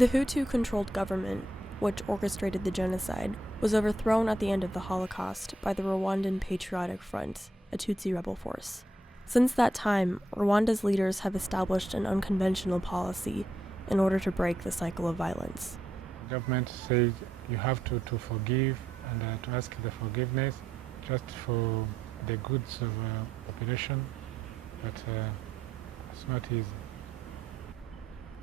The Hutu-controlled government, which orchestrated the genocide, was overthrown at the end of the Holocaust by the Rwandan Patriotic Front, a Tutsi rebel force. Since that time, Rwanda's leaders have established an unconventional policy in order to break the cycle of violence. The government said you have to forgive and to ask the forgiveness just for the goods of population, but it's not easy.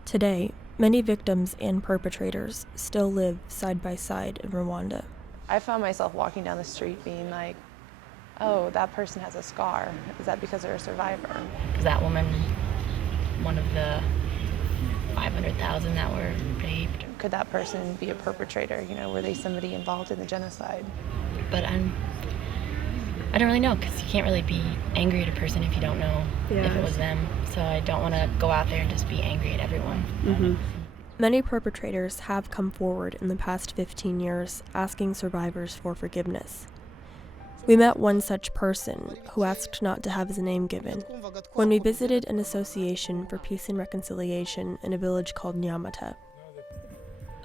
Today, many victims and perpetrators still live side by side in Rwanda. I found myself walking down the street being like, oh, that person has a scar. Is that because they're a survivor? Is that woman one of the 500,000 that were raped? Could that person be a perpetrator? You know, were they somebody involved in the genocide? But I don't really know, because you can't really be angry at a person if you don't know if it was them. So I don't want to go out there and just be angry at everyone. Mm-hmm. Many perpetrators have come forward in the past 15 years asking survivors for forgiveness. We met one such person who asked not to have his name given when we visited an association for peace and reconciliation in a village called Nyamata.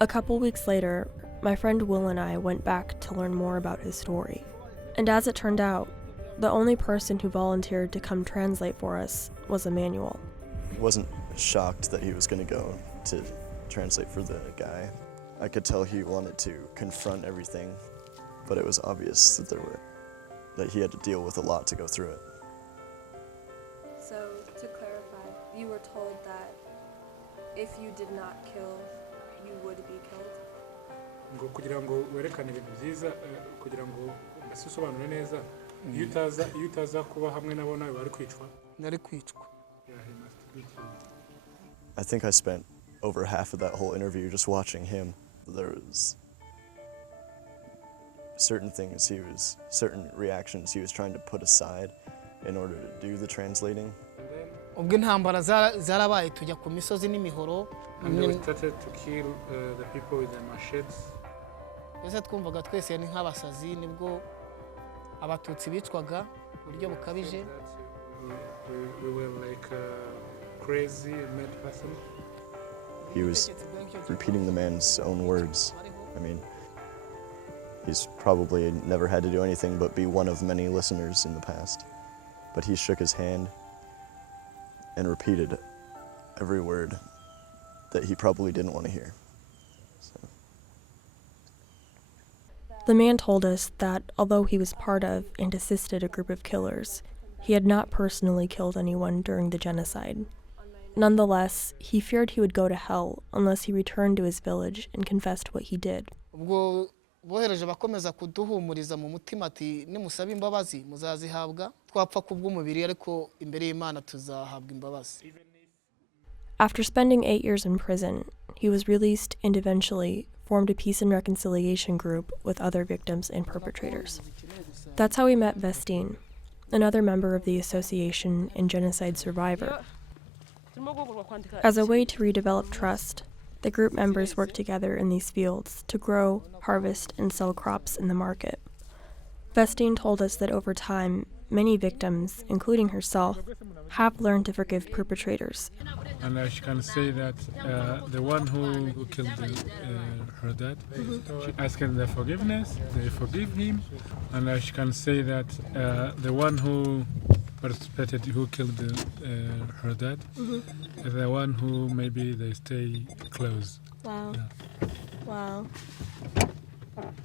A couple weeks later, my friend Will and I went back to learn more about his story. And as it turned out, the only person who volunteered to come translate for us was Emmanuel. I wasn't shocked that he was going to go to translate for the guy. I could tell he wanted to confront everything, but it was obvious that he had to deal with a lot to go through it. So, to clarify, you were told that if you did not kill, you would be killed? Kugira ngo werekane ibintu byiza, kugira ngo usobanure neza, iyo utaza kuba hamwe nabo nawe bari kwicwa. Nari kwicwa. I think I spent over half of that whole interview just watching him. There was certain reactions he was trying to put aside in order to do the translating. Ubwo intambara zarabaye tujya ku misozi n'imihoro. And they started to kill the people with the machetes. Ese twumvaga twese ni nk'abasazi nibwo abatutsi bicwaga buryo bukabije. We were like a crazy mad person. He was repeating the man's own words. I mean, he's probably never had to do anything but be one of many listeners in the past. But he shook his hand and repeated every word that he probably didn't want to hear. So. The man told us that although he was part of and assisted a group of killers, he had not personally killed anyone during the genocide. Nonetheless, he feared he would go to hell unless he returned to his village and confessed what he did. Ubwo bohereje bakomeza kuduhumuriza mu mutima ati nimusaba imbabazi muzazihabwa twapfa kubw'umubiri ariko imbere y'Imana tuzahabwa imbabazi. After spending 8 years in prison, he was released and eventually formed a peace and reconciliation group with other victims and perpetrators. That's how we met Vestine, another member of the association and genocide survivor. As a way to redevelop trust, the group members work together in these fields to grow, harvest, and sell crops in the market. Vestine told us that over time, many victims, including herself, have learned to forgive perpetrators. And I can say that the one who killed her dad, she asked the forgiveness, they forgive him. And I can say that the one who participated, who killed her dad, is the one who maybe they stay close. Wow. Yeah. Wow.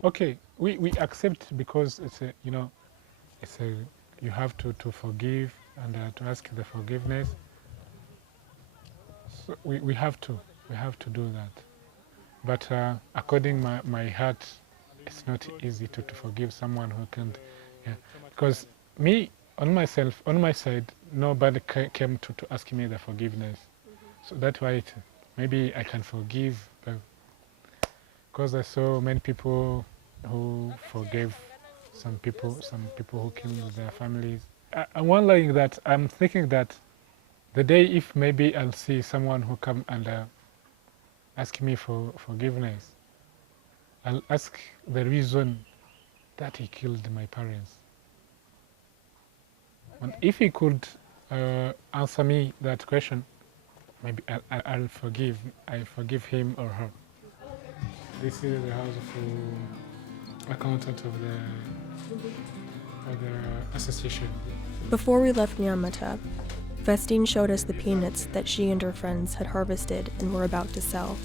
Okay, we accept because it's you have to forgive and to ask the forgiveness. So we have to do that. But according my heart, it's not easy to forgive someone who can't. Yeah, because me on my side, nobody came to ask me the forgiveness. So that's why maybe I can forgive, because I saw many people who forgave some people who killed their families. I'm wondering that, I'm thinking that the day if maybe I'll see someone who come and ask me for forgiveness, I'll ask the reason that he killed my parents. And if he could answer me that question, maybe I forgive him or her. This is the house of accountant of the association. Before we left Nyamata, Vestine showed us the peanuts that she and her friends had harvested and were about to sell.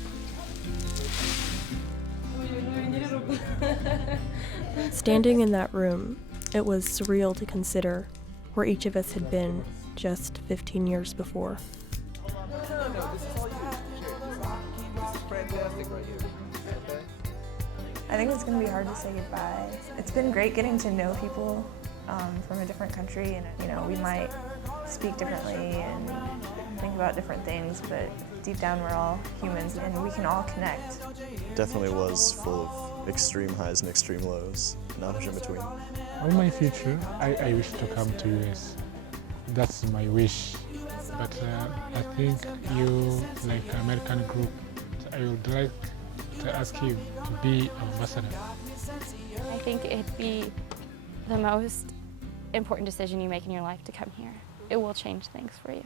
Standing in that room, it was surreal to consider where each of us had been just 15 years before. I think it's going to be hard to say goodbye. It's been great getting to know people from a different country, and we might speak differently and think about different things, but deep down we're all humans and we can all connect. Definitely was full of extreme highs and extreme lows, not much in between. On my future, I wish to come to US. That's my wish. But I think you, like American group, I would like to ask you to be ambassador. I think it'd be the most important decision you make in your life to come here. It will change things for you.